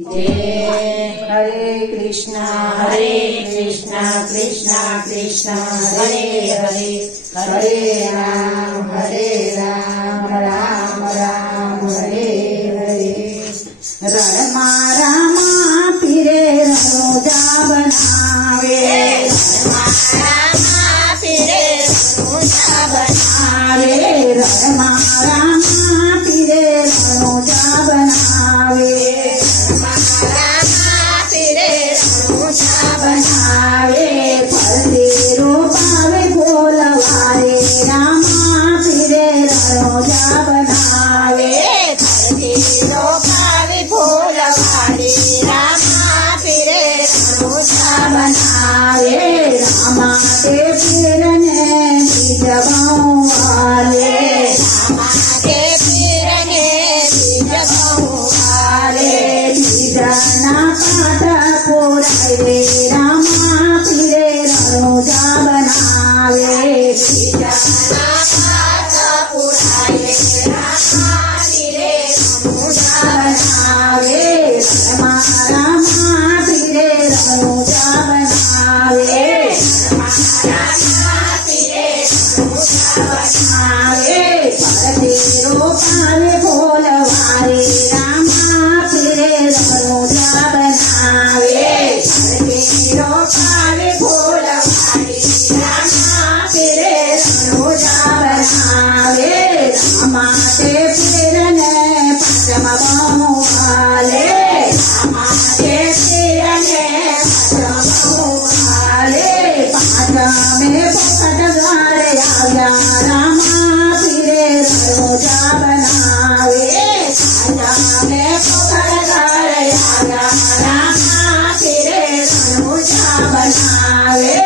हरे कृष्णा कृष्णा कृष्णा हरे हरे, हरे राम राम राम हरे हरे। रणमा रामा फिरे रोजा बनावे, रणमा रामा फिरे रोजा बनावे, रणमा रामा फिरे रोजा बनावे, बनावे फल पावे बोलवारे रामा फिरे रोजा बनावे, फल पावे बोलवारे रामा फिरे रोजा बनावे। रामा के फिरने बीजबाऊ वाले, रामा के फिरने बीजबाऊ वाले, बीजना पाठ पुरावे रामा फिरे रोजा बनावे, बीजना पाठ पुरावे रामा फिरे रोजा बनावे, रमा रामा फिरे रोजा बनावे, रमा रामा फिरे रोजा बनावे। परदेरो पावे बोलवारे रामा फिरे रोजा बनावे, परदेरो पावे बोलवारे रामा फिरे रोजा बनावे। रामा के फिरने पचमबाऊ वाले, रामा के फिरने पचमबाऊ वाले, पाँच में पकड़वारे आया रामा फिरे रोजा बनावे, पाँच में पकड़वारे आया रामा फिरे रोजा बनावे,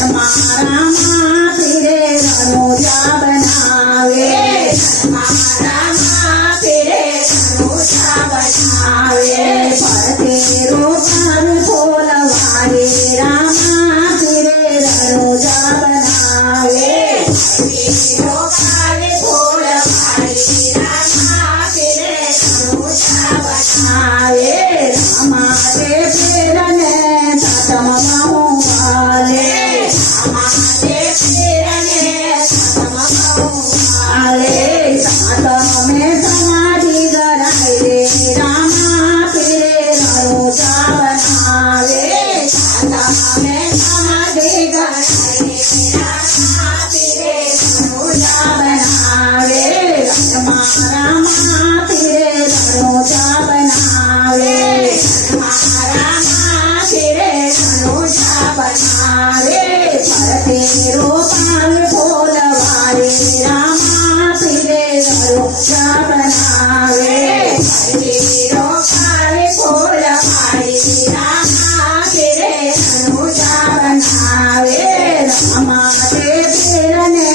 रमा रामा फिरे रोजा बनावे, रमा रामा फिरे रोजा बनावे। परदेरो पावे बोलवारे रामा फिरे रोजा बनावे, परदेरो पावे बोलवारे रामा फिरे रोजा बनावे। रामा के फिरने पचमबाऊ वाले, रामा के फिरने पचमबाऊ वाले, सात में समाधि गराए रामा फिरे रोजा बनावे, सात में समाधि गराए रामा फिरे रोजा बनावे, रमा रामा फिरे रोजा बनावे, रमा रामा फिरे रोजा बनावे। परदेरो पावे बोलवारे रामा फिरे रोजा बनावे, परदेरो पावे बोलवारे रामा फिरे रोजा बनावे। रामा के फिरने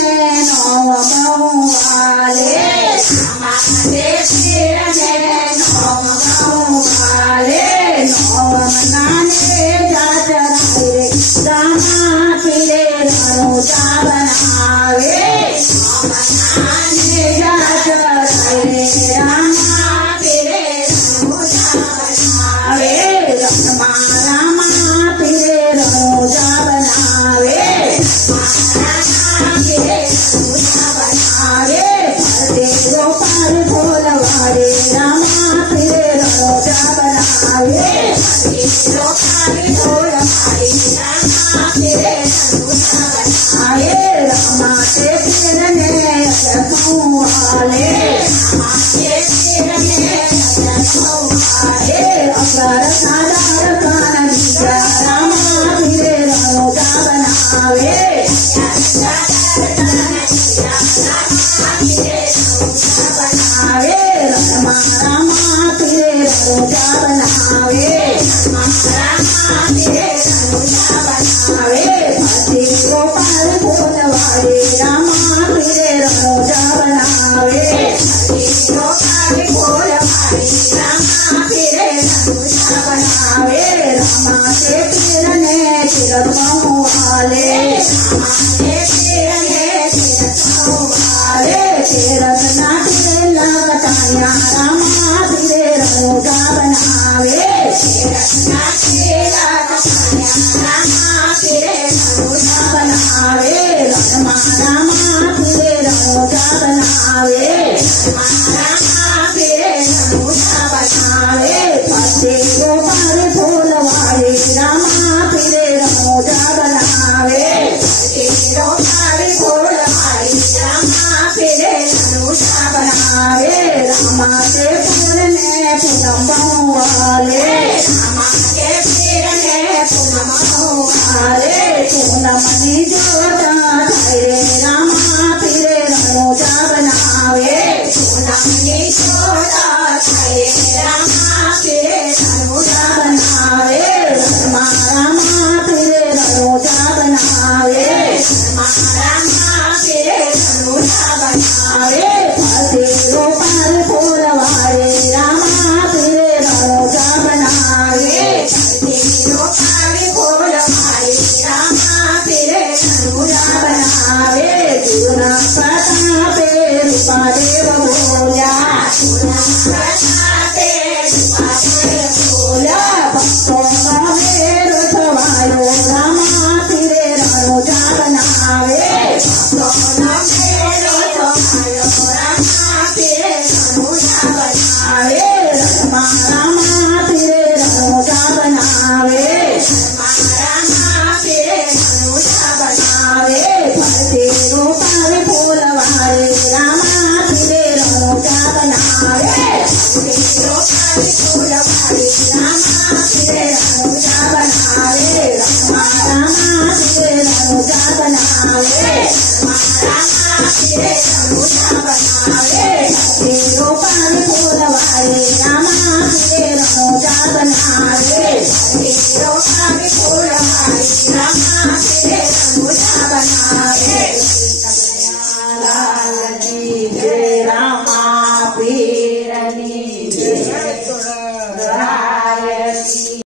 नौबऊ वाले, रामा के फिरने नौबऊ वाले, नौ मनाने जात रे रामा फिरे रोजा बनावे, नौ मनाने जात रे रामा फिरे रोजा बनावे, रमा रामा फिरे रोजा बनावे, रामा फिरे रोजा बनावे। परदेरो पावे बोलवारे रामा फिरे रोजा बनावे, परदेरो पावे बोलवारे रामा फिरे रोजा बनावे। रामा के फिरने पचमबाऊ वाले, रामा के फिरने पचमबाऊ वाले, अगर साधार कान बीजा रामा फिरे रोजा बनावे, साधार कान बीजा रामा फिरे रोजा बनावे, रमा रामा फिरे रोजा बनावे, रमा रामा फिरे रोजा बनावे। परदेरो पावे बोलवारे रामा फिरे रोजा बनावे, परदेरो पावे बोलवारे रामा फिरे रोजा बनावे। रामा के फिरने पचमबाऊ वाले, रामा के फिरने पचमबाऊ वाले, तीरथ नाथ लगताया रामा फिरे रोजा बनावे। Rama